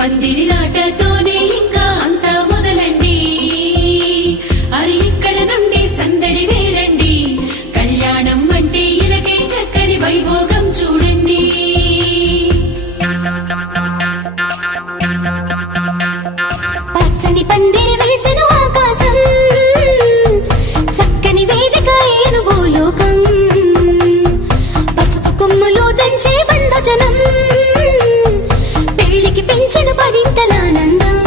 పందిరిలాటతోనే ఇంకా అంతా మొదలండి అరి ఇక్కడ నుండి సందడి వేరండి కళ్యాణం అంటే ఇలాగే చక్కని వైభోగం చూడండి పచ్చని పందిరి వేసెను ఆకాశం చక్కని వేదిక అయ్యెను భూలోకం పసుపు కొమ్ములు దంచే బంధుజనం పెళ్లికి పెంచెను పదింతల ఆనందం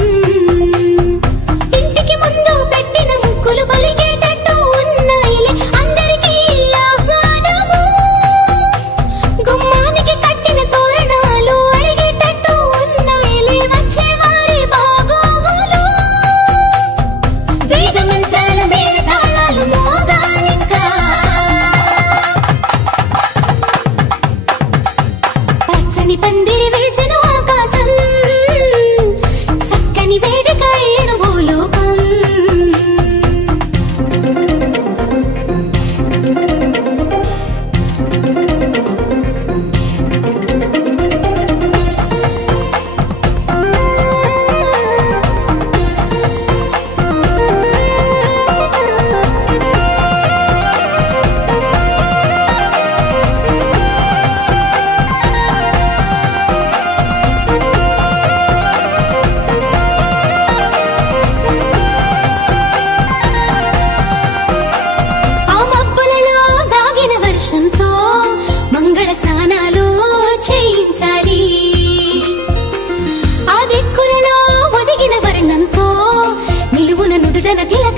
ఇంటికి ముందు పెట్టిన ముక్కులు పలికేటట్టు ఉన్నాయిలే అందరికీ ఆహ్వానము గుమ్మానికి కట్టిన తోరణాలు అడిగేటట్టు ఉన్నాయిలే వచ్చేవారి బాగోగులు వేద మంత్రాల మేళతాళాలు మోగాలింకా పచ్చని పందిరి వేసెను ఆకాశం చక్కని వేదిక అయ్యెను భూలోకం ఆ మబ్బులలో దాగిన వర్షంతో మంగళ స్నానాలు చేయించాలి ఆ దిక్కులలో ఒదిగిన వర్ణంతో నిలువున నుదుటన తిలకం